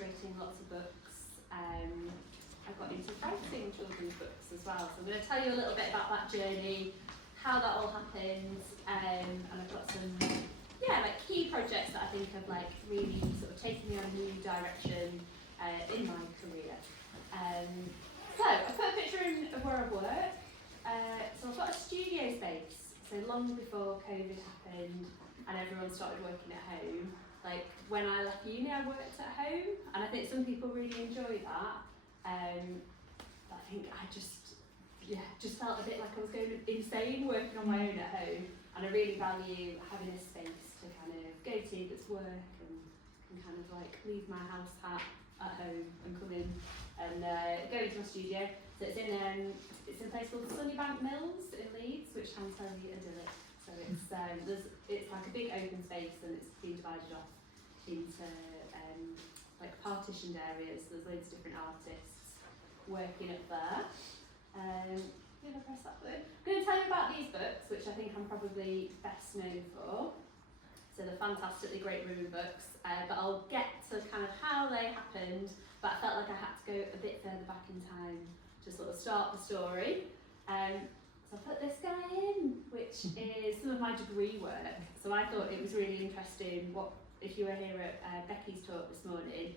illustrating lots of books. I got into writing children's books as well. So I'm going to tell you a little bit about that journey, how that all happened, and I've got some like key projects that I think have like really sort of taken me on a new direction in my career. So I put a picture in of where I work. So I've got a studio space. So long before COVID happened and everyone started working at home, like when I left uni, I worked at home, and I think some people really enjoy that. I think I just felt a bit like I was going insane working on my own at home, and I really value having a space to kind of go to that's work and kind of like leave my house hat at home and come in and go into my studio. So it's in a place called Sunnybank Mills in Leeds, which sounds very idyllic. So it's like a big open space, and it's been divided off into like partitioned areas. There's loads of different artists working up there. If I press that button. I'm going to tell you about these books, which I think I'm probably best known for. So they're fantastically great women books, but I'll get to kind of how they happened, but I felt like I had to go a bit further back in time to sort of start the story. So I put this guy in, which is some of my degree work. So I thought it was really interesting, if you were here at Becky's talk this morning,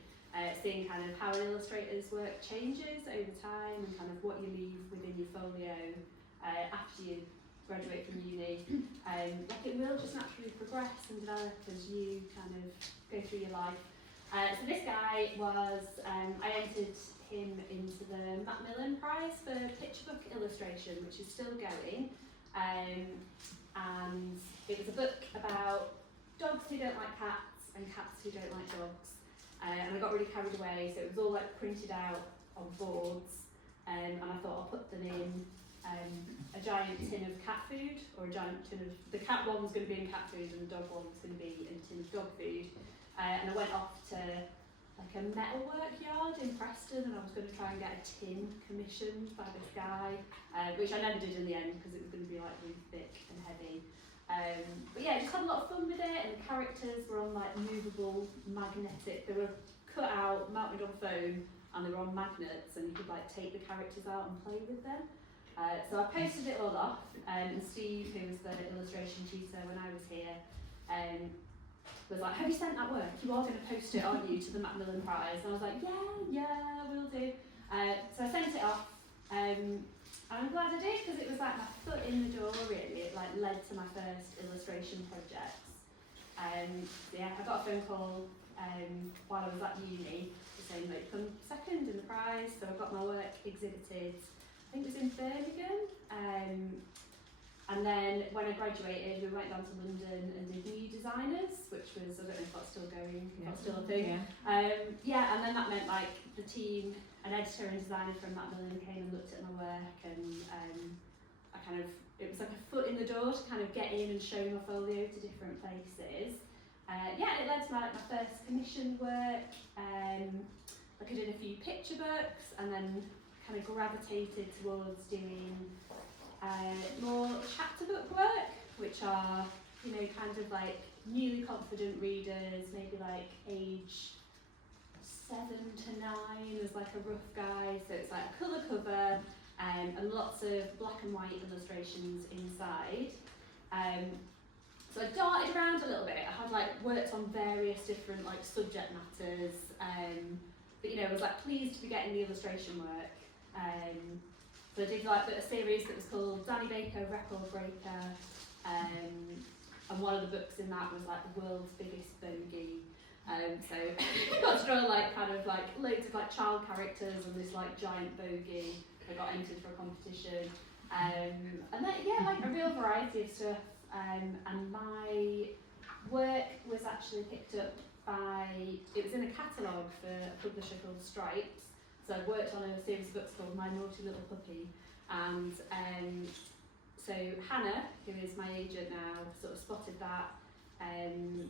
seeing kind of how an illustrator's work changes over time and kind of what you leave within your folio after you graduate from uni. Like it will just naturally progress and develop as you kind of go through your life. So this guy was, I entered him into the Macmillan Prize for picture book illustration, which is still going. And it was a book about dogs who don't like cats and cats who don't like dogs. And I got really carried away, so it was all like printed out on boards, and I thought I'll put them in a giant tin of cat food, or a giant tin of, the cat one was going to be in cat food and the dog one was going to be in a tin of dog food. And I went off to like a metalwork yard in Preston, and I was going to try and get a tin commissioned by this guy, which I never did in the end because it was going to be like really thick and heavy. But yeah, just had a lot of fun with it, and the characters were on like movable magnetic, they were cut out, mounted on foam, and they were on magnets, and you could like take the characters out and play with them. So I posted it all off, and Steve, who was the illustration tutor when I was here, was like, have you sent that work? You are going to post it, aren't you, to the Macmillan Prize? And I was like, yeah, will do. So I sent it off. And I'm glad I did, because it was like my foot in the door really. It like led to my first illustration projects. So yeah, I got a phone call while I was at uni saying like come second in the prize. So I got my work exhibited, I think it was in Birmingham. And then when I graduated, we went down to London and did New Designers, which was, I don't know if that's still going, if that's still a thing. And then that meant like the team, an editor and designer from Macmillan came and looked at my work, and I kind of, it was like a foot in the door to kind of get in and show my folio to different places. It led to my first commissioned work. Like I did a few picture books, and then kind of gravitated towards doing more chapter book work, which are, you know, kind of like newly confident readers, maybe like age 7 to 9 as like a rough guide. So it's like a colour cover and lots of black and white illustrations inside. So I darted around a little bit. I had like worked on various different like subject matters, but you know, I was like pleased to be getting the illustration work. So I did like a series that was called Danny Baker Record Breaker, and one of the books in that was like the world's biggest bogey. So I got to draw like kind of like loads of like child characters and this like giant bogey. I got entered for a competition, and then like a real variety of stuff. And my work was actually picked up by, it was in a catalogue for a publisher called Stripes. So I worked on a series of books called My Naughty Little Puppy, and so Hannah, who is my agent now, sort of spotted that in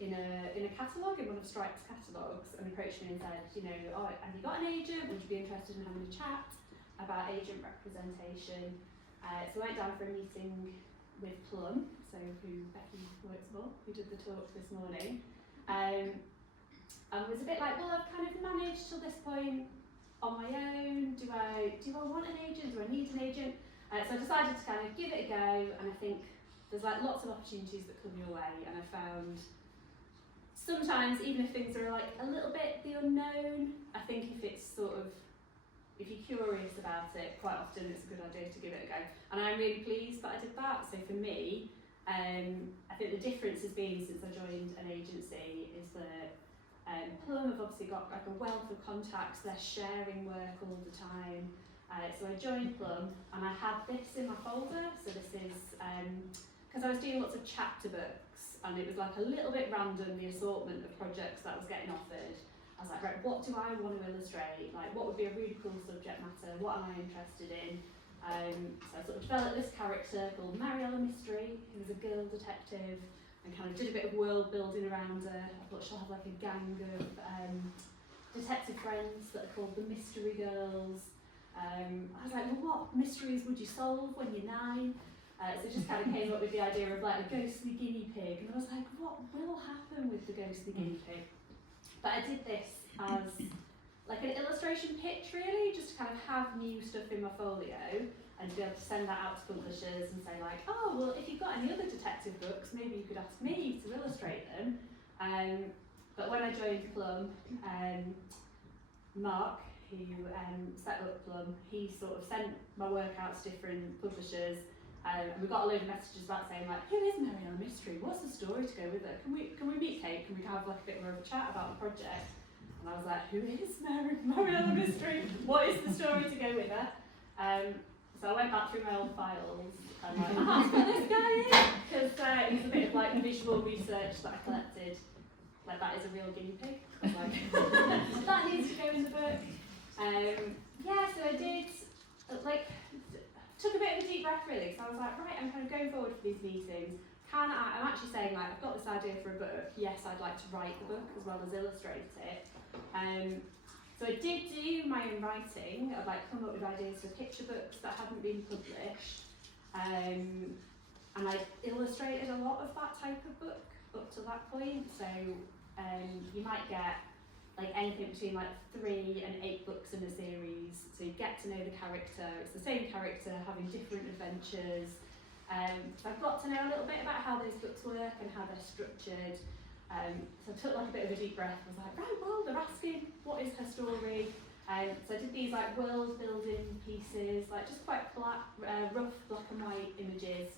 a catalogue, in one of Stripes' catalogues, and approached me and said, you know, oh, have you got an agent? Would you be interested in having a chat about agent representation? So I went down for a meeting with Plum, so who Becky works for, who did the talk this morning. and was a bit like, well, I've kind of managed till this point on my own. Do I want an agent? Do I need an agent? So I decided to kind of give it a go, and I think there's like lots of opportunities that come your way, and I found sometimes, even if things are like a little bit the unknown, I think if you're curious about it, quite often it's a good idea to give it a go. And I'm really pleased that I did that. So for me, I think the difference has been since I joined an agency is that Plum have obviously got like a wealth of contacts, they're sharing work all the time. So I joined Plum and I had this in my folder. So this is, because I was doing lots of chapter books and it was like a little bit random, the assortment of projects that I was getting offered. I was like, right, what do I want to illustrate? Like, what would be a really cool subject matter? What am I interested in? So I sort of developed this character called Mariella Mystery, who was a girl detective, and kind of did a bit of world building around her. I thought she'll have like a gang of detective friends that are called the Mystery Girls. I was like, well, what mysteries would you solve when you're 9? So it just kind of came up with the idea of like a ghostly guinea pig, and I was like, what will happen with the ghostly guinea pig? But I did this as like an illustration pitch really, just to kind of have new stuff in my folio and to be able to send that out to publishers and say like, oh, well, if you've got any other detective books, maybe you could ask me to illustrate them. But when I joined Plum, Mark, who set up Plum, he sort of sent my work out to different publishers, and we got a load of messages back saying like, who is Mariella Mystery? What's the story to go with it? Can we meet Kate? Can we have like a bit more of a chat about the project? And I was like, who is Mariella Mystery? What is the story to go with her? So I went back through my old files and like, I have to put this guy in, because it was a bit of like visual research that I collected. Like, that is a real guinea pig. I was like, that needs to go in the book. Yeah, so I did, took a bit of a deep breath really, because I was like, right, I'm kind of going forward for these meetings. I'm actually saying like, I've got this idea for a book. Yes, I'd like to write the book as well as illustrate it. So I did do my own writing. I'd like come up with ideas for picture books that hadn't been published. And I illustrated a lot of that type of book up to that point. So you might get like anything between like 3 and 8 books in a series. So you get to know the character. It's the same character having different adventures. So I've got to know a little bit about how those books work and how they're structured. So I took like a bit of a deep breath. I was like, right, well, they're asking what is her story. So I did these like world building pieces, like just quite rough black and white images.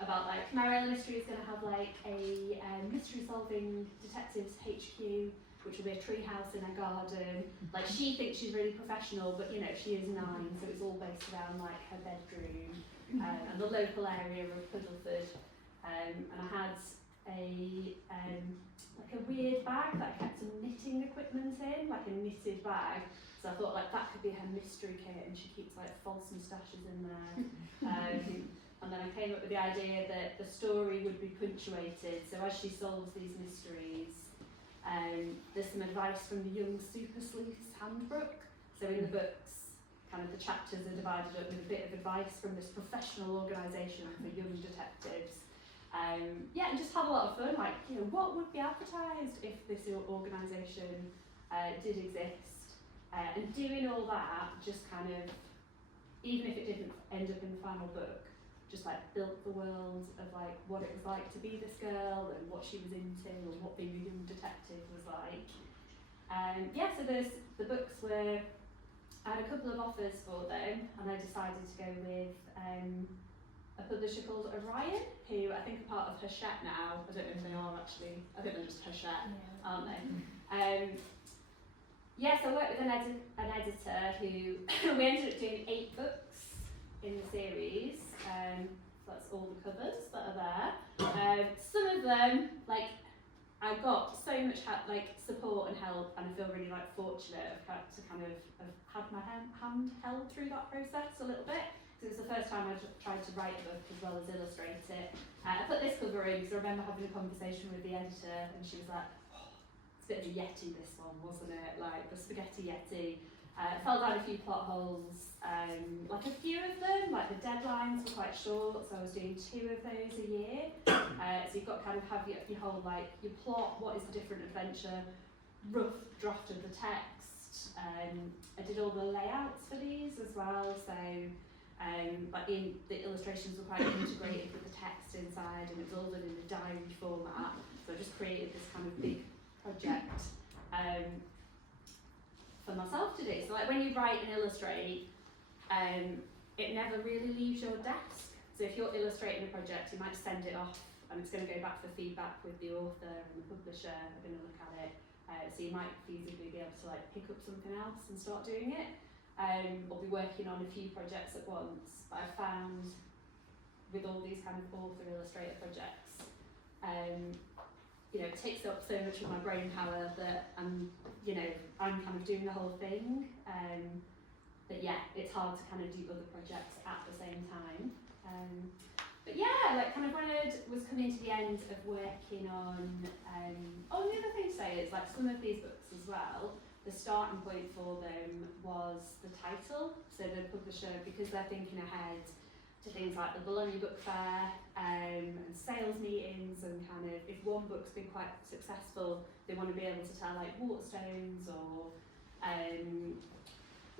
About like Mariella Mystery is going to have like a mystery solving detectives HQ, which will be a tree house in her garden. Like, she thinks she's really professional, but you know, she is 9, so it's all based around like her bedroom and the local area of Puddleford. And I had like a weird bag that I kept some knitting equipment in, like a knitted bag. So I thought like that could be her mystery kit, and she keeps like false moustaches in there. And then I came up with the idea that the story would be punctuated. So as she solves these mysteries, there's some advice from the Young Super Sleuth's Handbook. So in the books, kind of the chapters are divided up with a bit of advice from this professional organisation for young detectives. Yeah, and just have a lot of fun, like, you know, what would be advertised if this organisation did exist? And doing all that just kind of, even if it didn't end up in the final book, just like built the world of like what it was like to be this girl and what she was into and what being a young detective was like. Yeah, so the books were, I had a couple of offers for them, and I decided to go with a publisher called Orion, who I think are part of Hachette now. I don't know if they are actually, I think they're just Hachette, aren't they? Yeah, so I worked with an editor who, we ended up doing 8 books in the series. That's all the covers that are there. Some of them, like, I got so much support and help, and I feel really like fortunate to kind of have had my hand held through that process a little bit. Because it was the first time I tried to write a book as well as illustrate it. I put this cover in because I remember having a conversation with the editor, and she was like, oh, it's a bit of a Yeti this one, wasn't it? Like the spaghetti Yeti. Fell down a few plot holes, like a few of them, like the deadlines were quite short, so I was doing 2 of those a year. So you've got to kind of have your whole, like, your plot, what is the different adventure, rough draft of the text. I did all the layouts for these as well, so like the illustrations were quite integrated with the text inside, and it was all done in a diary format. So I just created this kind of big project for myself to do. So like when you write and illustrate, it never really leaves your desk. So if you're illustrating a project, you might send it off and it's going to go back for feedback with the author and the publisher are going to look at it. So you might feasibly be able to like pick up something else and start doing it, or be working on a few projects at once. But I found with all these kind of author illustrator projects, it takes up so much of my brain power that I'm kind of doing the whole thing. But yeah, it's hard to kind of do other projects at the same time. But yeah, like kind of when I was coming to the end of working on, the other thing to say is like some of these books as well, the starting point for them was the title. So the publisher, because they're thinking ahead to things like the Bologna Book Fair and sales meetings, and kind of if one book's been quite successful, they want to be able to tell like Waterstones, or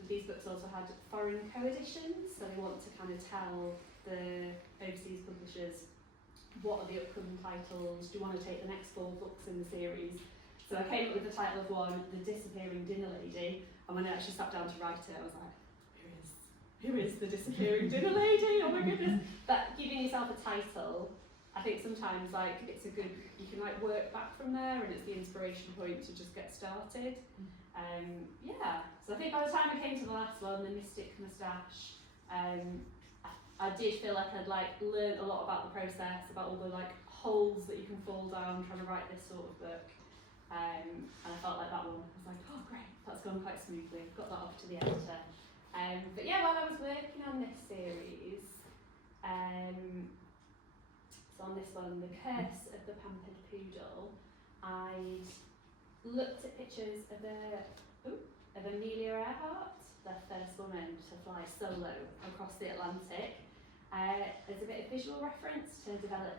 these books also had foreign co-editions, so they want to kind of tell the overseas publishers what are the upcoming titles, do you want to take the next 4 books in the series. So I came up with the title of one, The Disappearing Dinner Lady, and when I actually sat down to write it, I was like, here is the disappearing dinner lady, oh my goodness. But giving yourself a title, I think sometimes like it's a good, you can like work back from there, and it's the inspiration point to just get started. Yeah, so I think by the time I came to the last one, the Mystic Moustache, I did feel like I'd like learned a lot about the process, about all the like holes that you can fall down trying to write this sort of book. And I felt like that one, I was like, oh great, that's gone quite smoothly, got that off to the editor. But yeah, while I was working on this series, so on this one, The Curse of the Pampered Poodle, I'd looked at pictures of Amelia Earhart, the first woman to fly solo across the Atlantic. There's a bit of visual reference to develop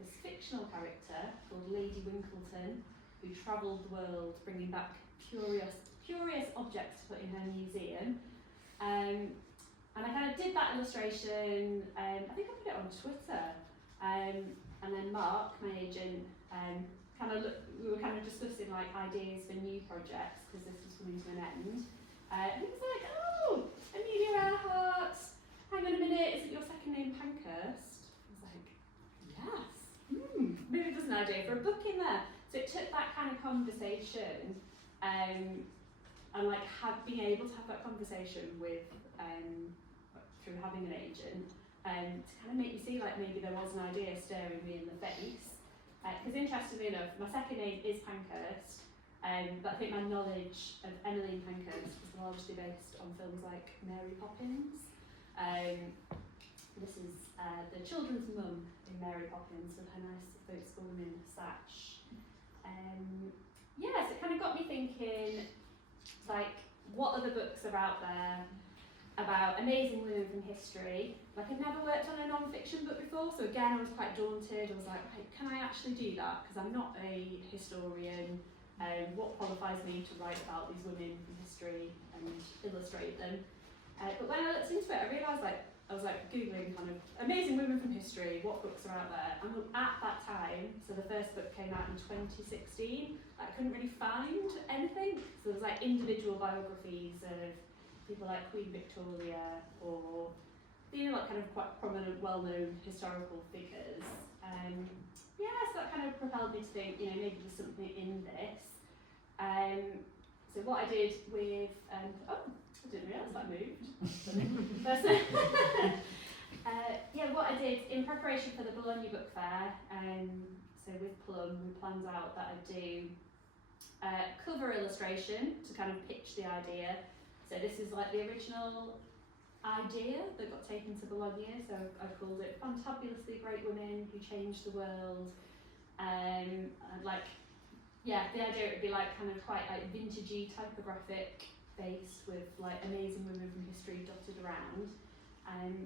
this fictional character called Lady Winkleton, who travelled the world bringing back curious objects to put in her museum. And I kind of did that illustration, I think I put it on Twitter, and then Mark, my agent, we were kind of discussing like ideas for new projects because this was coming to an end. And he was like, oh, Amelia Earhart, hang on a minute, is it your second name Pankhurst? I was like, yes, maybe there's an idea for a book in there. So it took that kind of conversation, and like being able to have that conversation with, through having an agent, to kind of make me see like maybe there was an idea staring me in the face. Because interestingly enough, my second name is Pankhurst, but I think my knowledge of Emmeline Pankhurst was largely based on films like Mary Poppins. This is the children's mum in Mary Poppins with her nice spokeswoman sash. Yeah, so it kind of got me thinking, like, what other books are out there about amazing women from history. Like, I'd never worked on a non-fiction book before, so again I was quite daunted. I was like, right, can I actually do that? Because I'm not a historian. What qualifies me to write about these women from history and illustrate them? But when I looked into it, I realised I was Googling kind of amazing women from history, what books are out there? And at that time, so the first book came out in 2016, I couldn't really find anything. So there was like individual biographies of people like Queen Victoria, or like kind of quite prominent, well-known historical figures. Yeah, so that kind of propelled me to think, maybe there's something in this. So what I did with, I didn't realise that moved. What I did in preparation for the Bologna Book Fair, so with Plum, we planned out that I'd do cover illustration to kind of pitch the idea. So this is like the original idea that got taken to Bologna, so I called it Fantabulously Great Women Who Changed the World. The idea would be like kind of quite like vintagey typographic based with like amazing women from history dotted around,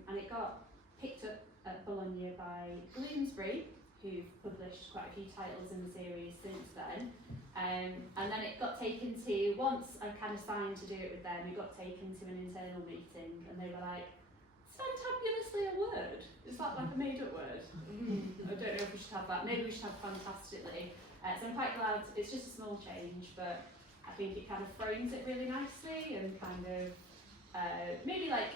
and it got picked up at Bologna by Bloomsbury, who've published quite a few titles in the series since then. And then it got taken to, once I kind of signed to do it with them, it got taken to an internal meeting, and they were like, fantabulously a word? Is that like a made up word? I don't know if we should have that. Maybe we should have fantastically. So I'm quite glad. It's just a small change, but I think it kind of frames it really nicely and kind of maybe like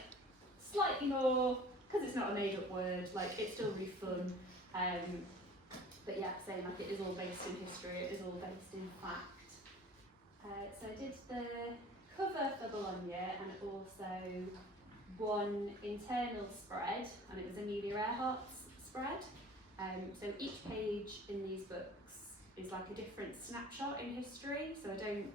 slightly more, because it's not a made up word, like it's still really fun. But yeah, saying like it is all based in history, it is all based in fact. So I did the cover for Bologna, and also one internal spread, and it was Amelia Earhart's spread. So each page in these books is like a different snapshot in history. So I don't.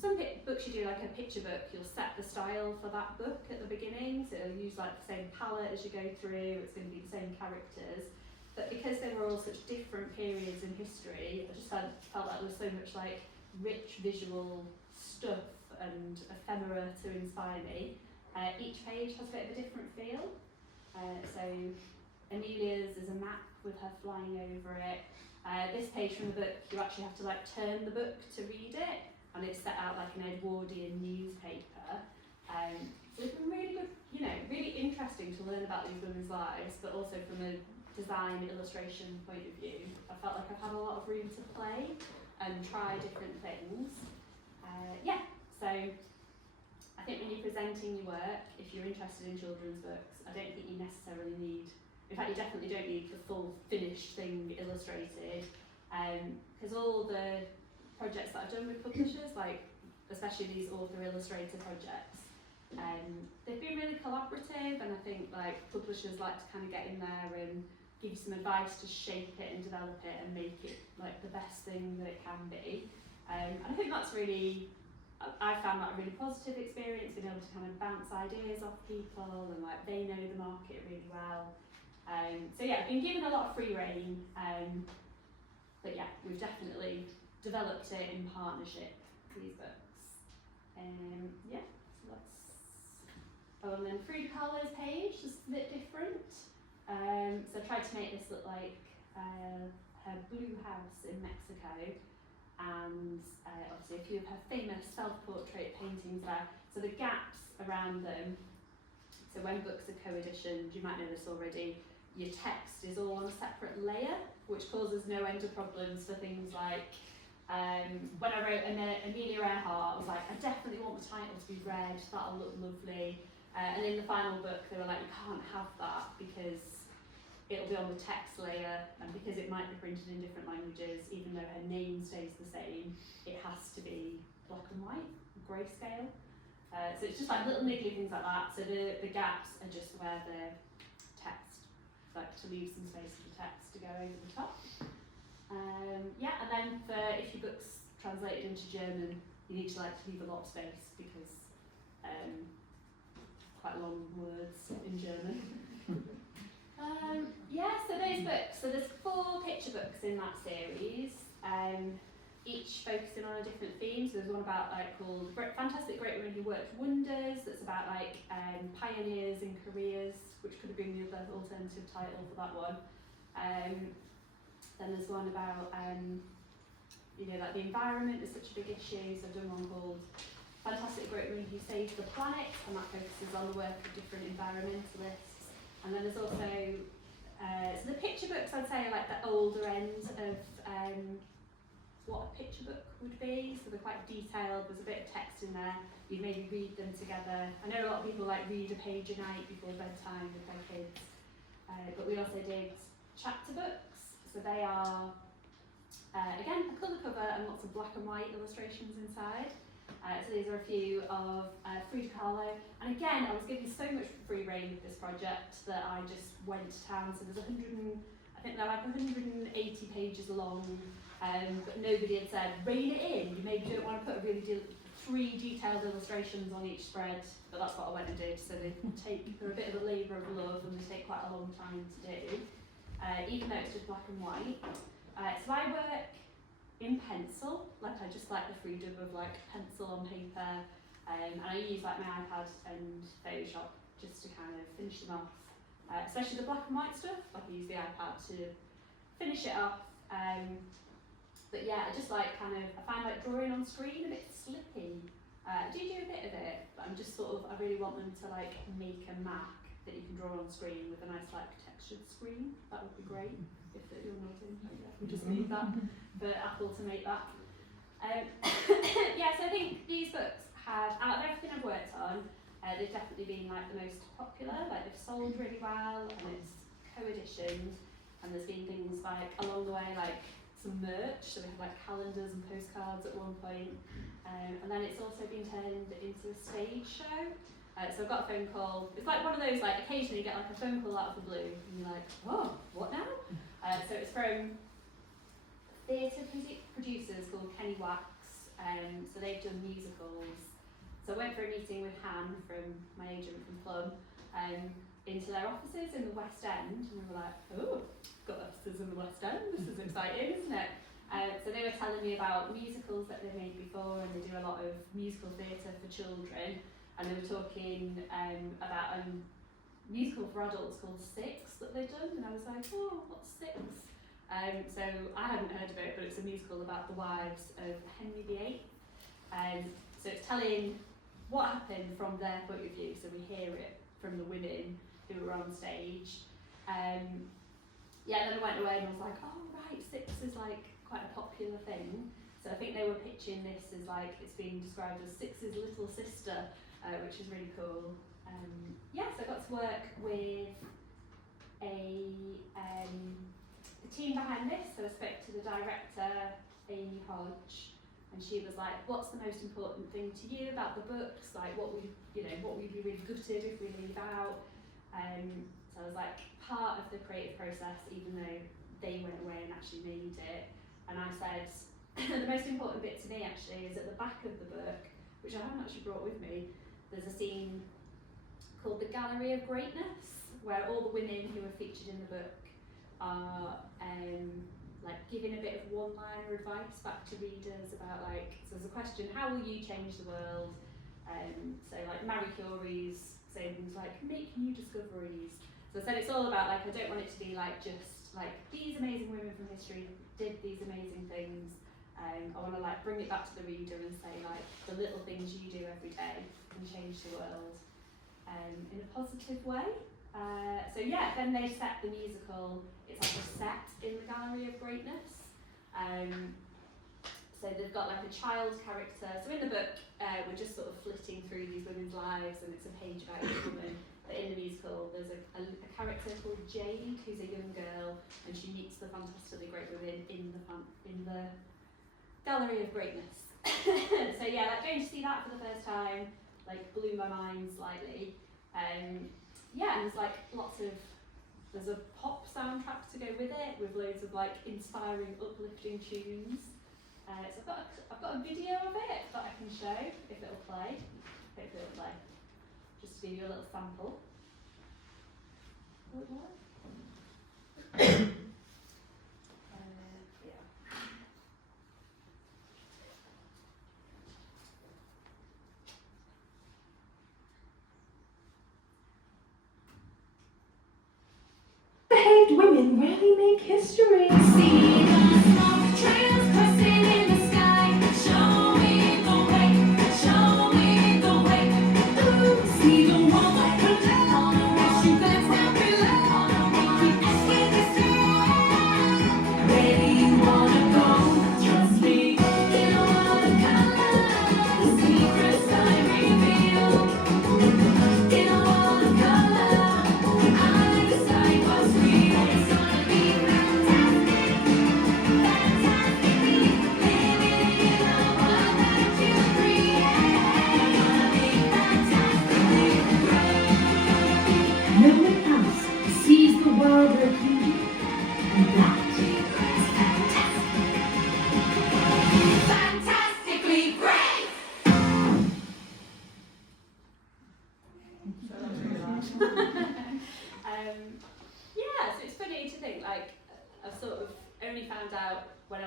Some books you do like a picture book, you'll set the style for that book at the beginning, so it'll use like the same palette as you go through, it's going to be the same characters. But because they were all such different periods in history, I just felt like there was so much like rich visual stuff and ephemera to inspire me. Each page has a bit of a different feel. So Amelia's is a map with her flying over it. This page from the book, you actually have to like turn the book to read it, and it's set out like an Edwardian newspaper. So it's been really good, you know, really interesting to learn about these women's lives, but also from a design illustration point of view. I felt like I've had a lot of room to play and try different things. Yeah, so I think when you're presenting your work, if you're interested in children's books, I don't think you necessarily need, in fact you definitely don't need the full finished thing illustrated, because all the projects that I've done with publishers, like especially these author-illustrator projects, they've been really collaborative, and I think like publishers like to kind of get in there and give you some advice to shape it and develop it and make it like the best thing that it can be. And I think that's really, I found that a really positive experience, being able to kind of bounce ideas off people, and like they know the market really well. So yeah, I've been given a lot of free rein, but yeah, we've definitely developed it in partnership, these books. Yeah, so that's, and then Frida Kahlo's page is a bit different. So I tried to make this look like her blue house in Mexico, and obviously a few of her famous self-portrait paintings there. So the gaps around them, so when books are co-editioned, you might know this already, your text is all on a separate layer, which causes no end of problems for things like, when I wrote Amelia Earhart, I was like, I definitely want the title to be red, that'll look lovely. And in the final book, they were like, you can't have that because it'll be on the text layer, and because it might be printed in different languages, even though her name stays the same, it has to be black and white, grayscale. So it's just like little niggly things like that. So the gaps are just where the text, like to leave some space for the text to go over the top. Yeah, and then for if your book's translated into German, you need to like leave a lot of space because quite long words in German. Yeah, so those books. So there's 4 picture books in that series, each focusing on a different theme. So there's one about like called Fantastic Great Women Who Worked Wonders, that's about like pioneers in careers, which could have been the other alternative title for that one. Then there's one about you know, like the environment is such a big issue, so I've done one called Fantastic Great Women Who Saved the Planet, and that focuses on the work of different environmentalists. And then there's also, so the picture books I'd say are like the older end of what a picture book would be, so they're quite detailed, there's a bit of text in there, you'd maybe read them together. I know a lot of people like read a page a night before bedtime with their kids, but we also did chapter books, so they are, again, a colour cover and lots of black and white illustrations inside. So these are a few of Frida Kahlo, and again I was given so much free rein with this project that I just went to town. So there's I think they're like 180 pages long, but nobody had said rein it in. You maybe don't want to put a really 3 detailed illustrations on each spread, but that's what I went and did. So they're a bit of a labour of love, and they take quite a long time to do, even though it's just black and white. So I work in pencil, like I just like the freedom of like pencil on paper, and I use like my iPad and Photoshop just to kind of finish them off, especially the black and white stuff. Like I use the iPad to finish it off. But yeah, I just like I find like drawing on screen a bit slippy. I do a bit of it, but I'm just I really want them to like make a map that you can draw on screen with a nice like textured screen. That would be great if you're nodding. We just need that for Apple to make that. Yeah, so I think these books have, out of everything I've worked on, they've definitely been like the most popular. Like they've sold really well, and it's co-editioned, and there's been things like along the way like some merch, so we have like calendars and postcards at one point, and then it's also been turned into a stage show. So I've got a phone call. It's like one of those, like occasionally you get like a phone call out of the blue and you're like, oh, what now? So it's from theatre producers called Kenny Wax. So they've done musicals. So I went for a meeting with Han, from my agent from Plum, into their offices in the West End, and we were like, oh, got offices in the West End, this is exciting, isn't it? So they were telling me about musicals that they've made before, and they do a lot of musical theatre for children, and they were talking about a musical for adults called Six that they've done, and I was like, oh, what's Six? So I hadn't heard of it, but it's a musical about the wives of Henry VIII. So it's telling what happened from their point of view, so we hear it from the women who were on stage. Yeah, then I went away and I was like, oh right, Six is like quite a popular thing. So I think they were pitching this as like, it's being described as Six's little sister, which is really cool. Yeah, so I got to work with the team behind this. So I spoke to the director, Amy Hodge, and she was like, what's the most important thing to you about the books? Like what would you be really gutted if we leave out? So I was like, part of the creative process, even though they went away and actually made it. And I said, the most important bit to me actually is at the back of the book, which I haven't actually brought with me, there's a scene called The Gallery of Greatness, where all the women who are featured in the book are like giving a bit of one-liner advice back to readers about like, so there's a question, how will you change the world? So like Marie Curie's saying things like, make new discoveries. So I said it's all about like, I don't want it to be like just like these amazing women from history did these amazing things. I want to like bring it back to the reader and say like the little things you do every day can change the world in a positive way. So yeah, then they set the musical, it's like a set in the Gallery of Greatness. So they've got like a child character. So in the book, we're just sort of flitting through these women's lives, and it's a page about each woman. But in the musical, there's a character called Jade, who's a young girl, and she meets the fantastically great women in the Gallery of Greatness. So yeah, like going to see that for the first time, like blew my mind slightly. Yeah, and there's like there's a pop soundtrack to go with it, with loads of like inspiring, uplifting tunes. So I've got a video of it that I can show if it'll play. Hopefully it'll play. Just to give you a little sample. Will it work? Yeah. Behaved women really make history. See the smoke trails crossing in the sky. Show me the way. Show me the way. Ooh, see the wall like a down. As you glance down below, keep asking this where do you wanna go? Trust me, in a world of color, the secrets I reveal. In a world of color, I decide what's real. It's gonna be fantastic.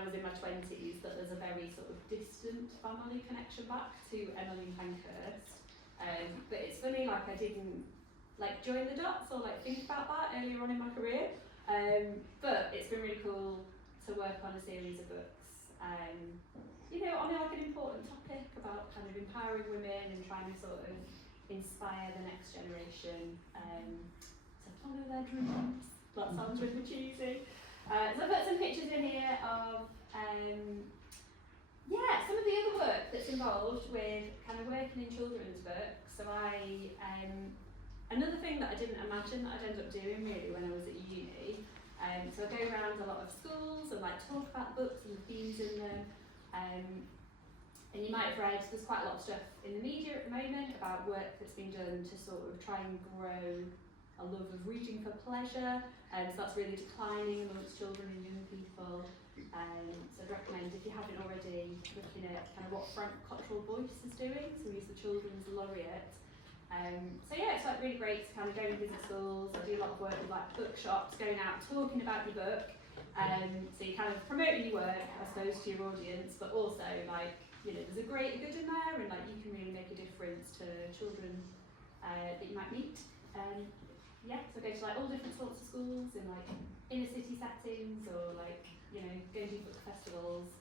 was in my 20s that there's a very sort of distant family connection back to Emily Pankhurst. But it's funny, like I didn't like join the dots or like think about that earlier on in my career. But it's been really cool to work on a series of books, you know, on like an important topic about kind of empowering women and trying to sort of inspire the next generation to follow their dreams. That sounds really cheesy. So I've put some pictures in here of some of the other work that's involved with kind of working in children's books. So another thing that I didn't imagine that I'd end up doing really when I was at uni. So I go around a lot of schools and like talk about books and the themes in them. And you might have read, there's quite a lot of stuff in the media at the moment about work that's been done to sort of try and grow a love of reading for pleasure. So that's really declining amongst children and young people. So I'd recommend, if you haven't already, looking at kind of what Frank Cottrell Boyce is doing. So he's the children's laureate. So yeah, it's like really great to kind of go and visit schools. I do a lot of work with like bookshops, going out talking about your book. So you're kind of promoting your work, I suppose, to your audience, but also like, you know, there's a greater good in there, and like you can really make a difference to children that you might meet. Yeah, so I go to like all different sorts of schools in like inner city settings, or like, you know, go and do book festivals.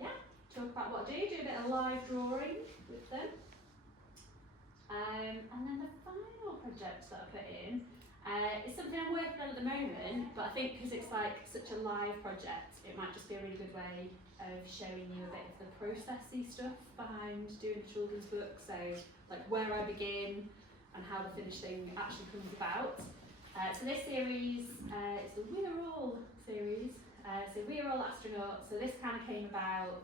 Yeah, talk about what I do a bit of live drawing with them. And then the final project that I put in is something I'm working on at the moment, but I think because it's like such a live project, it might just be a really good way of showing you a bit of the processy stuff behind doing a children's book. So like where I begin and how the finished thing actually comes about. So this series is the We Are All series. So We Are All Astronauts. So this kind of came about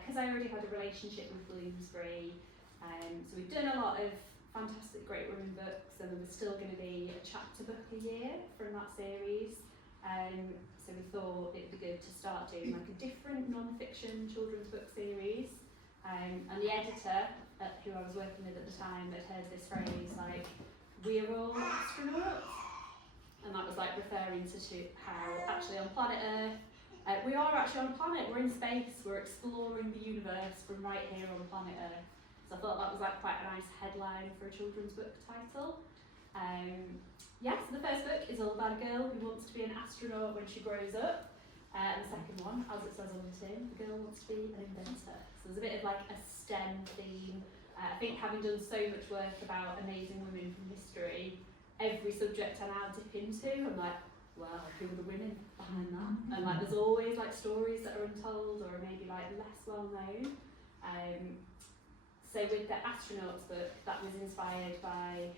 because I already had a relationship with Bloomsbury. So we've done a lot of fantastic great women books, and there was still going to be a chapter book a year from that series. So we thought it'd be good to start doing like a different non-fiction children's book series. And the editor, who I was working with at the time, had heard this phrase like, "We're all astronauts," and that was like referring to how actually on planet Earth, we are actually on a planet, we're in space, we're exploring the universe from right here on planet Earth. So I thought that was like quite a nice headline for a children's book title. Yeah, so the first book is all about a girl who wants to be an astronaut when she grows up. And the second one, as it says on the tin, the girl wants to be an inventor. So there's a bit of like a STEM theme. I think having done so much work about amazing women from history, every subject I now dip into, I'm like, well, who are the women behind that? And like there's always like stories that are untold or maybe like less well known. So with the astronauts book, that was inspired by,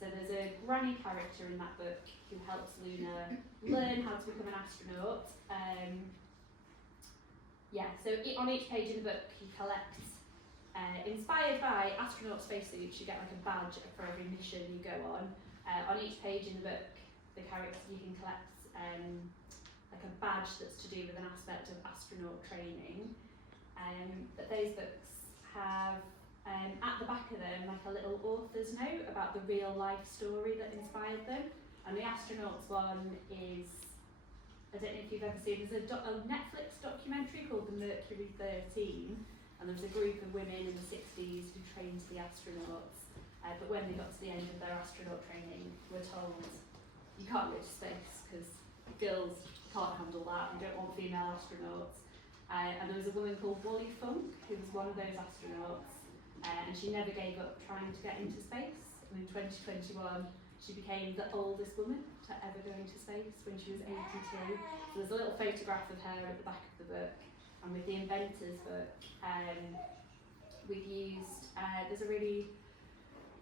so there's a granny character in that book who helps Luna learn how to become an astronaut. So on each page in the book you collect, inspired by astronaut spacesuits, you get like a badge for every mission you go on. On each page in the book, the characters, you can collect like a badge that's to do with an aspect of astronaut training. But those books have at the back of them like a little author's note about the real life story that inspired them. And the astronauts one is, I don't know if you've ever seen, there's a Netflix documentary called The Mercury 13, and there was a group of women in the 60s who trained to be astronauts, but when they got to the end of their astronaut training were told, you can't go to space because girls can't handle that, we don't want female astronauts. And there was a woman called Wally Funk who was one of those astronauts, and she never gave up trying to get into space. And in 2021 she became the oldest woman to ever go into space when she was 82. So there's a little photograph of her at the back of the book. And with the inventors book, we've used, there's a really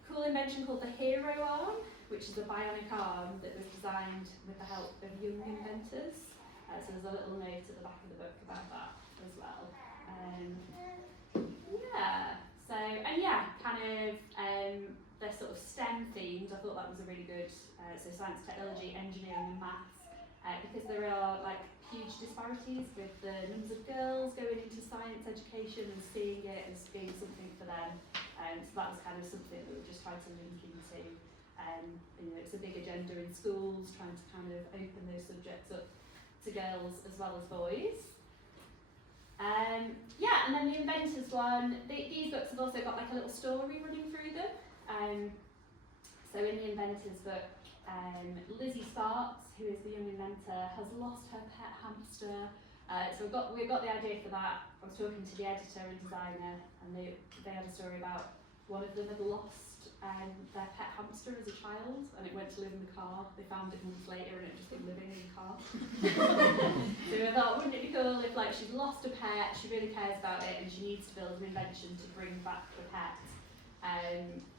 cool invention called the Hero Arm, which is a bionic arm that was designed with the help of young inventors. So there's a little note at the back of the book about that as well. They're sort of STEM themed. I thought that was a really good, so science, technology, engineering and maths, because there are like huge disparities with the numbers of girls going into science education and seeing it as being something for them. So that was kind of something that we just tried to link into. It's a big agenda in schools, trying to kind of open those subjects up to girls as well as boys. Yeah, and then the Inventors one, these books have also got like a little story running through them. So in the Inventors book, Lizzie Sparks, who is the young inventor, has lost her pet hamster. So we've got the idea for that. I was talking to the editor and designer, and they had a story about one of them had lost their pet hamster as a child, and it went to live in the car. They found it months later, and it just been living in the car. So I thought, wouldn't it be cool if like she's lost a pet, she really cares about it, and she needs to build an invention to bring back the pet.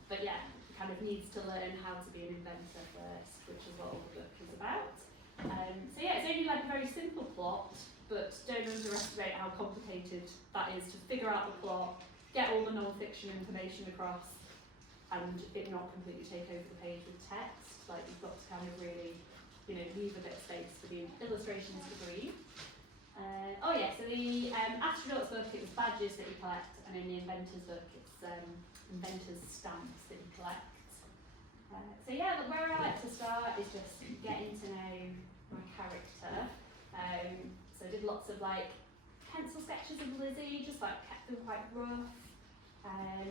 But yeah, kind of needs to learn how to be an inventor first, which is what all the book is about. So yeah, it's only like a very simple plot, but don't underestimate how complicated that is to figure out the plot, get all the non-fiction information across, and it not completely take over the page with text. Like you've got to kind of really, you know, leave a bit of space for the illustrations to breathe. Oh yeah, so the astronauts book, it was badges that you collect, and in the inventors book, it's inventors stamps that you collect. So yeah, where I like to start is just getting to know my character. So I did lots of like pencil sketches of Lizzie, just like kept them quite rough. I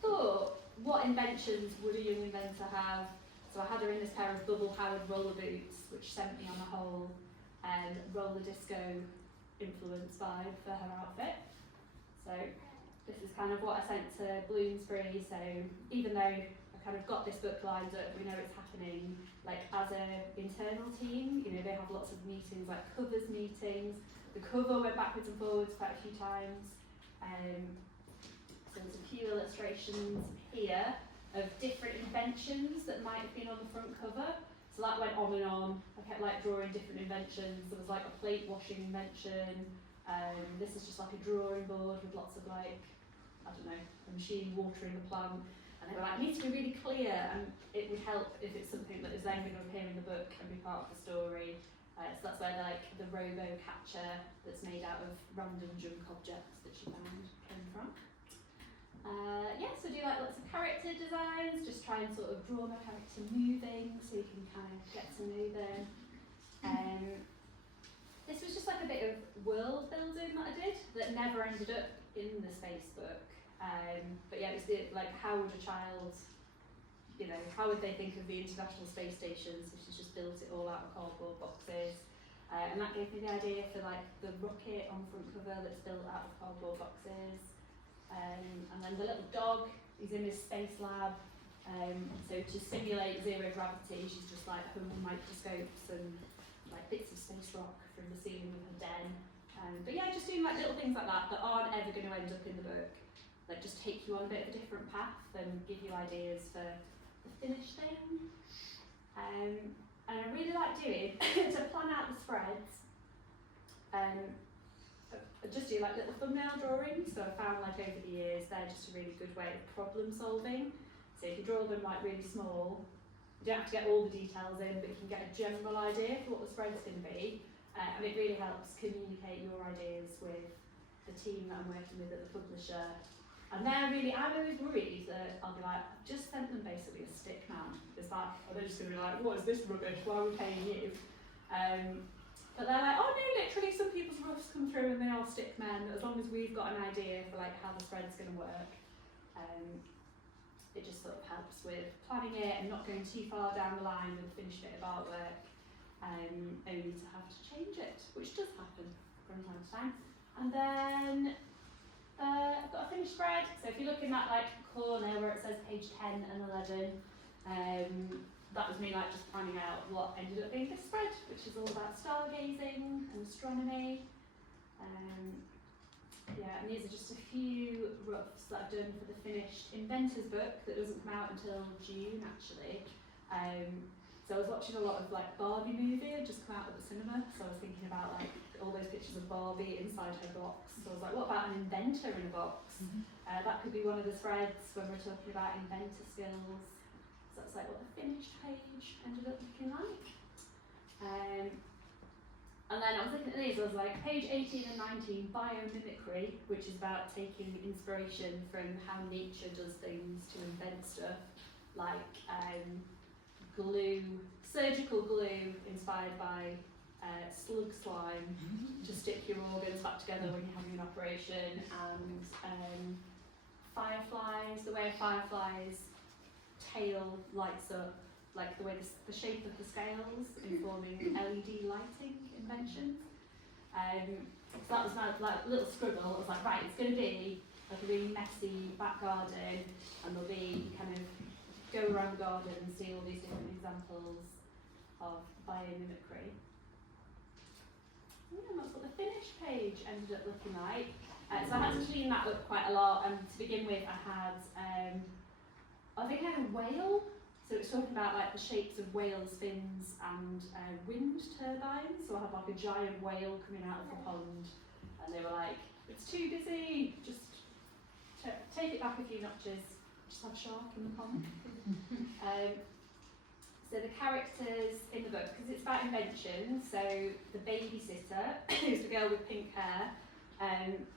thought, what inventions would a young inventor have? So I had her in this pair of bubble-powered roller boots, which sent me on a whole roller disco influence vibe for her outfit. So this is kind of what I sent to Bloomsbury. So even though I kind of got this book lined up, we know it's happening, like as an internal team, you know, they have lots of meetings, like covers meetings. The cover went backwards and forwards quite a few times. So there's a few illustrations here of different inventions that might have been on the front cover. So that went on and on. I kept like drawing different inventions. There was like a plate washing invention. This is just like a drawing board with lots of like, I don't know, a machine watering the plant. And they were like, it needs to be really clear, and it would help if it's something that is then going to appear in the book and be part of the story. So that's where like the robo catcher that's made out of random junk objects that she found came from. Yeah, so do like lots of character designs, just try and sort of draw my character moving so you can kind of get to know them. This was just like a bit of world building that I did that never ended up in the space book. But yeah, it was like how would a child, you know, how would they think of the International Space Station? So she's just built it all out of cardboard boxes. And that gave me the idea for like the rocket on the front cover that's built out of cardboard boxes. And then the little dog is in his space lab. So to simulate zero gravity, she's just like hung microscopes and like bits of space rock from the ceiling of her den. But yeah, just doing like little things like that that aren't ever going to end up in the book. Like just take you on a bit of a different path and give you ideas for the finished thing. And I really like doing to plan out the spreads. I just do like little thumbnail drawings, so I found like over the years they're just a really good way of problem solving. So if you draw them like really small, you don't have to get all the details in, but you can get a general idea for what the spread's going to be, and it really helps communicate your ideas with the team that I'm working with at the publisher. And I'm always worried that I'll be like, I've just sent them basically a stick man. It's like, are they just going to be like, what is this rubbish, why are we paying you? But they're like, oh no, literally some people's roughs come through and they are stick men, as long as we've got an idea for like how the spread's going to work. It just sort of helps with planning it and not going too far down the line with a finished bit of artwork, only to have to change it, which does happen from time to time. And then I've got a finished spread, so if you look in that like corner where it says page 10 and 11, that was me like just planning out what ended up being this spread, which is all about stargazing and astronomy. Yeah, and these are just a few roughs that I've done for the finished Inventors book that doesn't come out until June actually. So I was watching a lot of like Barbie movie, had just come out at the cinema, so I was thinking about like all those pictures of Barbie inside her box. So I was like, what about an inventor in a box? That could be one of the threads when we're talking about inventor skills. So that's like what the finished page ended up looking like. And then I was looking at these, I was like, page 18 and 19, biomimicry, which is about taking inspiration from how nature does things to invent stuff, like glue, surgical glue inspired by slug slime to stick your organs back together when you're having an operation, and fireflies, the way a firefly's tail lights up, like the way the shape of the scales informing LED lighting inventions. So that was my like little scribble. I was like, right, it's going to be like a really messy back garden, and there'll be kind of go around the garden and see all these different examples of biomimicry. Yeah, and that's what the finished page ended up looking like. So I had to clean that up quite a lot, and to begin with I had, I think I had a whale, so it was talking about like the shapes of whales' fins and wind turbines, so I had like a giant whale coming out of the pond, and they were like, it's too busy, just take it back a few notches, just have a shark in the pond. So the characters in the book, because it's about invention, so the babysitter, who's the girl with pink hair,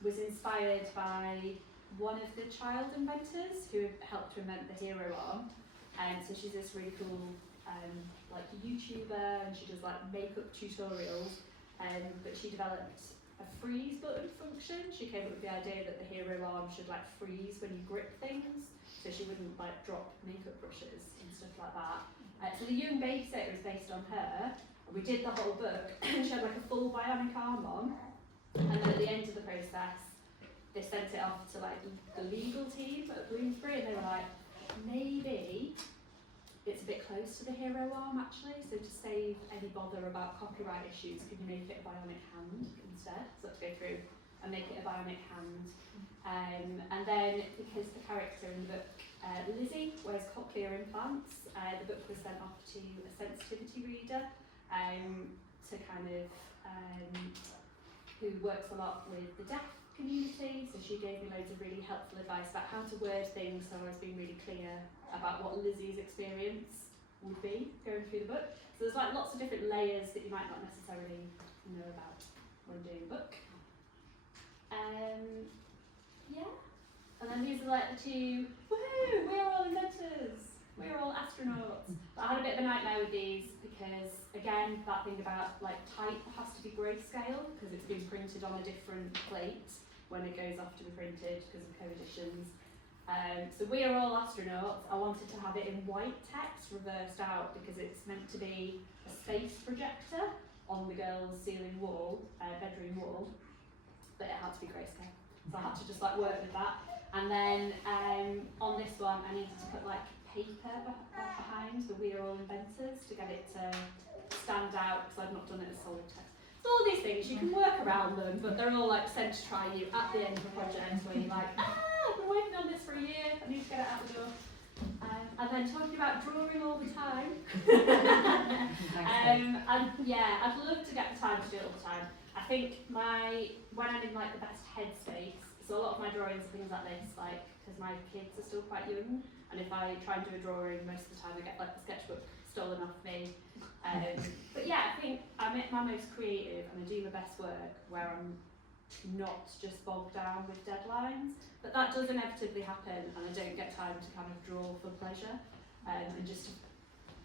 was inspired by one of the child inventors who helped to invent the hero arm. So she's this really cool like YouTuber, and she does like makeup tutorials, but she developed a freeze button function. She came up with the idea that the hero arm should like freeze when you grip things, so she wouldn't like drop makeup brushes and stuff like that. So the young babysitter is based on her, and we did the whole book. She had like a full bionic arm on, and then at the end of the process they sent it off to like the legal team at Bloomsbury, and they were like, maybe it's a bit close to the hero arm actually, so to save any bother about copyright issues, could you make it a bionic hand instead? So I had to go through and make it a bionic hand. And then, because the character in the book, Lizzie, wears cochlear implants, the book was sent off to a sensitivity reader to kind of, who works a lot with the deaf community, so she gave me loads of really helpful advice about how to word things, so I was being really clear about what Lizzie's experience would be going through the book. So there's like lots of different layers that you might not necessarily know about when doing a book. Yeah, and then these are like the two, woohoo, we're all inventors, we're all astronauts. But I had a bit of a nightmare with these because, again, that thing about like type has to be grayscale because it's been printed on a different plate when it goes off to be printed because of co-editions. So we are all astronauts. I wanted to have it in white text reversed out because it's meant to be a space projector on the girls' ceiling wall, bedroom wall, but it had to be grayscale. So I had to just like work with that. And then on this one, I needed to put like paper behind the "We Are All Inventors" to get it to stand out because I'd not done it as solid text. So all these things, you can work around them, but they're all like sent to try you at the end of a project where you're like, I've been working on this for a year, I need to get it out the door. And then talking about drawing all the time. And yeah, I'd love to get the time to do it all the time. I think when I'm in like the best headspace, so a lot of my drawings are things like this, like, because my kids are still quite young, and if I try and do a drawing, most of the time I get like the sketchbook stolen off me. But yeah, I think I'm at my most creative and I do my best work where I'm not just bogged down with deadlines, but that does inevitably happen, and I don't get time to kind of draw for pleasure, and just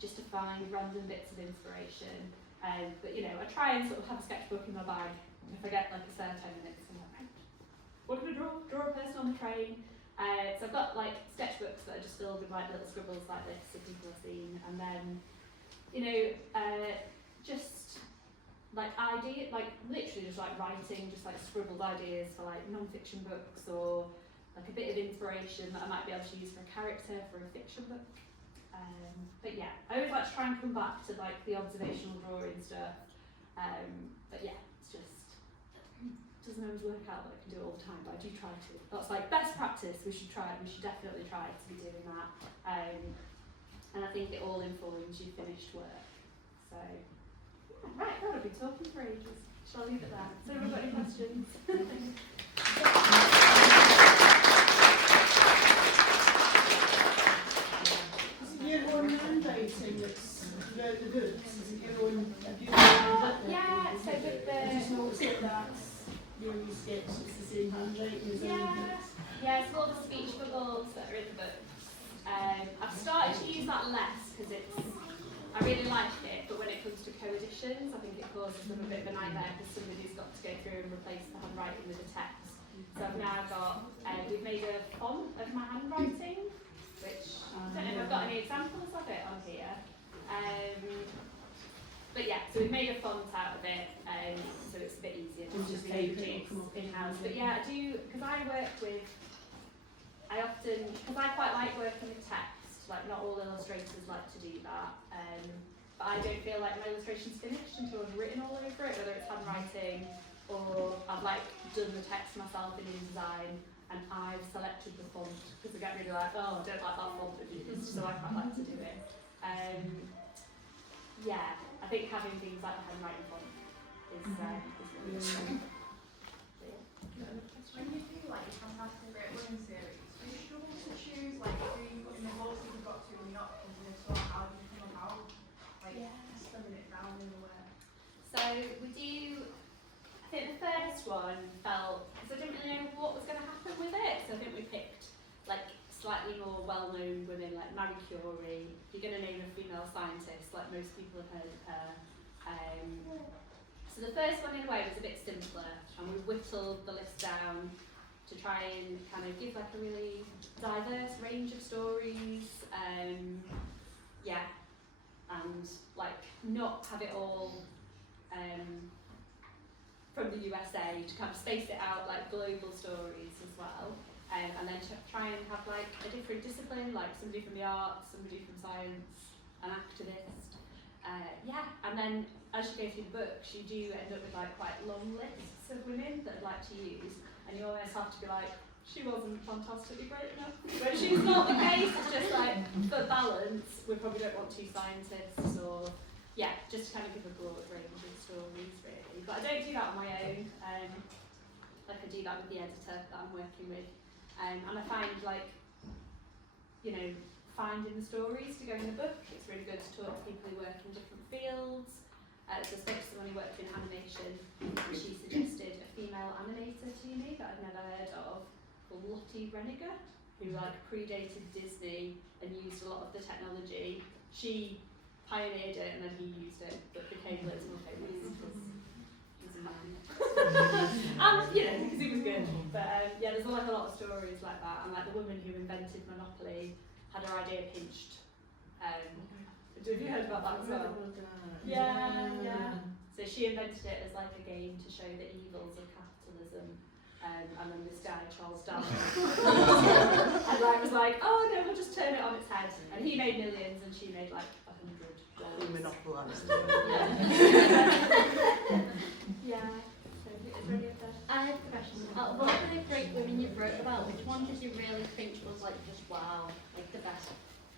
to find random bits of inspiration. But you know, I try and sort of have a sketchbook in my bag. If I get like a spare 10 minutes, I'm like, right, what can I draw? Draw a person on the train. So I've got like sketchbooks that are just filled with like little scribbles like this that people have seen, and then, you know, just like literally just like writing, just like scribbled ideas for like non-fiction books, or like a bit of inspiration that I might be able to use for a character for a fiction book. But yeah, I always like to try and come back to like the observational drawing stuff. But yeah, it's just doesn't always work out that I can do it all the time, but I do try to. That's like best practice. We should definitely try to be doing that. And I think it all informs your finished work. So yeah, right, God, I've been talking for ages. Shall I leave it there? Has anyone got any questions? Your own handwriting that's throughout the books? Is it your own? Have you Yeah, so with the... I just noticed that that's your wee sketch, it's the same handwriting as in the books. Yeah, it's all the speech bubbles that are in the books. I've started to use that less because I really like it, but when it comes to co-editions, I think it course has been a bit of a nightmare because somebody's got to go through and replace the handwriting with the text. So I've now got, we've made a font of my handwriting, which I don't know if I've got any examples of it on here. But yeah, so we've made a font out of it, so it's a bit easier to just reproduce in-house. But yeah, I do, because I quite like working with text, like not all illustrators like to do that. But I don't feel like my illustration's finished until I've written all over it, whether it's handwriting or I've like done the text myself in InDesign and I've selected the font, because I get really like, oh, I don't like that font of yours, so I quite like to do it. Yeah, I think having things like the handwriting font is really good. When you do like your Fantastic Great Women series, do you struggle to choose like who you put in the boxes you've got to and not because of this, or how do you come about like slimming it down in a way? So we do, I think the first one felt, because I didn't really know what was going to happen with it, so I think we picked like slightly more well-known women like Marie Curie. If you're going to name a female scientist, like most people have heard of her. So the first one in a way was a bit simpler, and we whittled the list down to try and kind of give like a really diverse range of stories. Yeah, and like not have it all from the USA, to kind of space it out like global stories as well. And then try and have like a different discipline, like somebody from the arts, somebody from science, an activist. Yeah, and then as you go through the books, you do end up with like quite long lists of women that I'd like to use, and you always have to be like, she wasn't fantastically great enough. But she's not the case, it's just like, for balance, we probably don't want two scientists, or yeah, just to kind of give a broad range of stories really. But I don't do that on my own, like I do that with the editor that I'm working with. And I find like, you know, finding the stories to go in the book, it's really good to talk to people who work in different fields. So I spoke to someone who worked in animation, and she suggested a female animator to me that I'd never heard of, called Lottie Reniger, who like predated Disney and used a lot of the technology. She pioneered it and then he used it, but became loads more famous because he's a man. And you know, because he was good. But yeah, there's like a lot of stories like that, and like the woman who invented Monopoly had her idea pinched. Have you heard about that as well? Yeah. So she invented it as like a game to show the evils of capitalism. And then this guy, Charles Darwin, and like was like, oh no, we'll just turn it on its head. And he made millions, and she made like $100. Monopolised. Yeah. So is there any of that? I have a question. Out of all the great women you've wrote about, which one did you really think was like just wow, like the best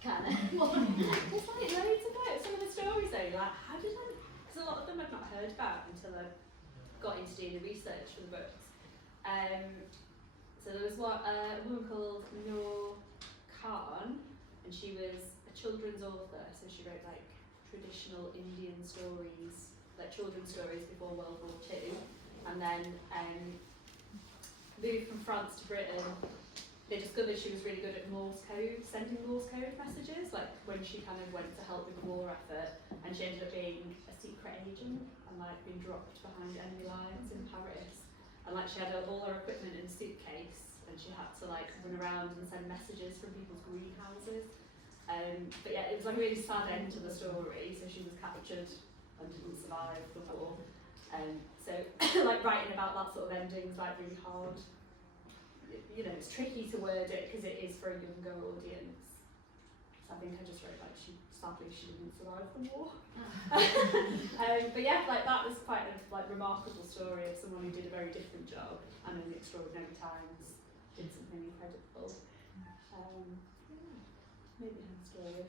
kind of one? There's like loads about some of the stories though. Like, how did I? Because a lot of them I've not heard about until I got into doing the research for the books. So there was a woman called Noor Khan, and she was a children's author. So she wrote like traditional Indian stories, like children's stories before World War II, and then moved from France to Britain. They discovered she was really good at Morse code, sending Morse code messages, like when she kind of went to help with the war effort, and she ended up being a secret agent and like being dropped behind enemy lines in Paris. And like she had all her equipment in a suitcase, and she had to like run around and send messages from people's greenhouses. But yeah, it was like a really sad end to the story. So she was captured and didn't survive the war. So like writing about that sort of ending is like really hard. You know, it's tricky to word it because it is for a younger audience. So I think I just wrote like sadly she didn't survive the war. But yeah, like that was quite a like remarkable story of someone who did a very different job and in extraordinary times did something incredible. Maybe her story.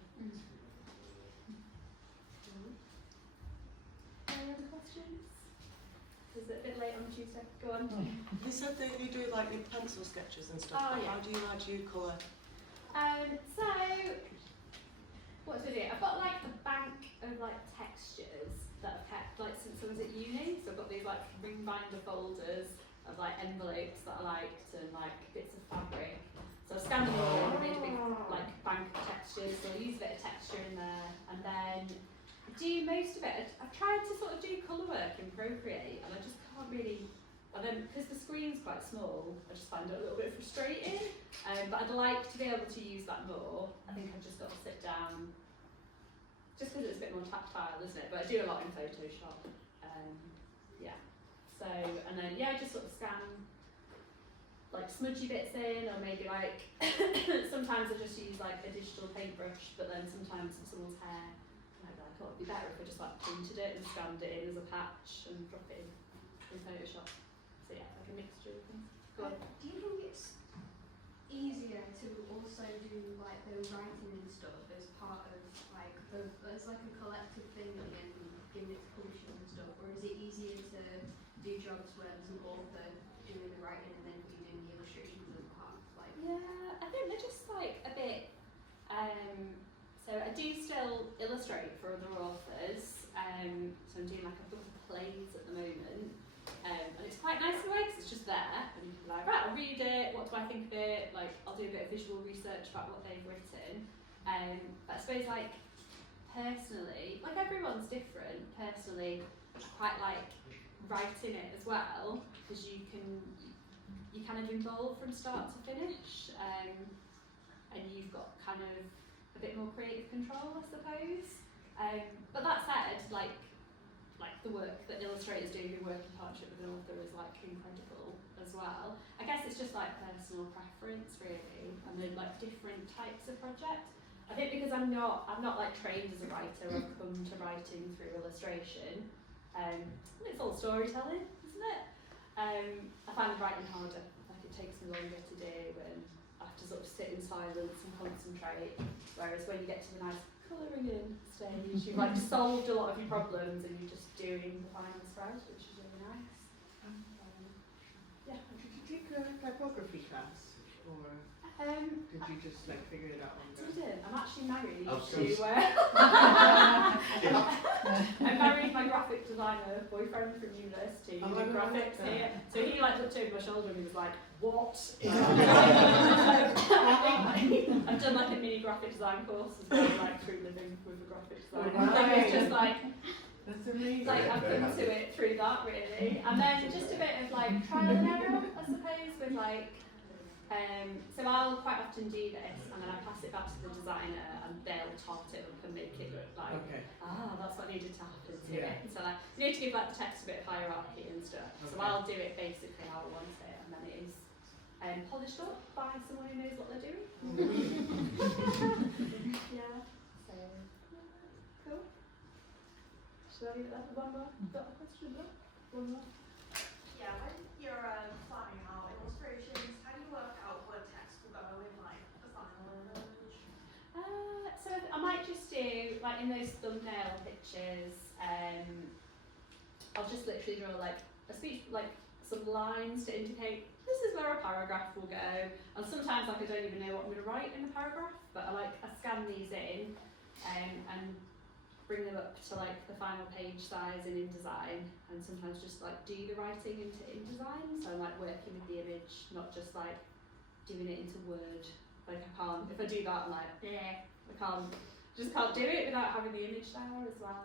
Any other questions? Is it a bit late on Tuesday? Go on. You said that you do like your pencil sketches and stuff. Oh, But yeah. How do you colour? So what do I do? I've got like a bank of like textures that I've kept like since I was at uni. So I've got these like ring binder folders of like envelopes that I liked and like bits of fabric. So I scanned them all and made a big like bank of textures. So I use a bit of texture in there, and then do most of it. I've tried to sort of do colour work in Procreate, and I just can't really. And then, because the screen's quite small, I just find it a little bit frustrating. But I'd like to be able to use that more. I think I've just got to sit down, just because it's a bit more tactile, isn't it? But I do a lot in Photoshop. Yeah. So, and then, yeah, just sort of scan like smudgy bits in, or maybe like, sometimes I just use like a digital paintbrush, but then sometimes it's someone's hair. And I'd be like, oh, it'd be better if I just like printed it and scanned it in as a patch and drop it in Photoshop. So yeah, like a mixture of things. Go on. Do you think it's easier to also do like the writing and stuff as part of like as like a collective thing at the end and giving it to publishing and stuff, or is it easier to do jobs where there's an author doing the writing and then you doing the illustrations as part? Like Yeah, I think they're just like a bit. So I do still illustrate for other authors. So I'm doing like a book of plays at the moment. And it's quite nice in a way because it's just there and you can be like, right, I'll read it, what do I think of it, like I'll do a bit of visual research about what they've written. But I suppose like personally, like everyone's different, personally I quite like writing it as well because you kind of involve from start to finish, and you've got kind of a bit more creative control, I suppose. But that said, like the work that illustrators do who work in partnership with an author is like incredible as well. I guess it's just like personal preference really, and then like different types of project. I think because I'm not like trained as a writer, I've come to writing through illustration. And it's all storytelling, isn't it? I find writing harder, like it takes me longer to do and I have to sort of sit in silence and concentrate, whereas when you get to the nice colouring in stage, you've like solved a lot of your problems and you're just doing the final spread, which is really nice. Yeah. Did you take a typography class, or did you just like figure it out on I the? didn't. I'm actually married I was to Yeah. I married my graphic designer boyfriend from university who did graphics here. So he like looked over my shoulder and he was like, what? I've done like a mini graphic design course as well, like through living with a graphic designer. Oh, I think it's just like That's amazing. like I've come to it through that really. And then just a bit of like trial and error, I suppose, with like so I'll quite often do this and then I pass it back to the designer and they'll tart it up and make it look like that's what needed to happen to Yeah. it. So like you need to give like the text a bit of hierarchy and stuff. So Okay. I'll do it basically how I want it and then it is polished up by someone who knows what they're doing. Yeah. So cool. Should I leave it there for one more? Got a question though? One more? yeah, when you're planning out illustrations, how do you work out what text will go in like the final image? So I might just do, like in those thumbnail pictures, I'll just literally draw like a speech, like some lines to indicate this is where a paragraph will go. And sometimes like I don't even know what I'm going to write in the paragraph, but I scan these in and bring them up to like the final page size in InDesign, and sometimes just like do the writing into InDesign. So I'm like working with the image, not just like doing it into Word. Like I can't, if I do that I'm like, I just can't do it without having the image there as well.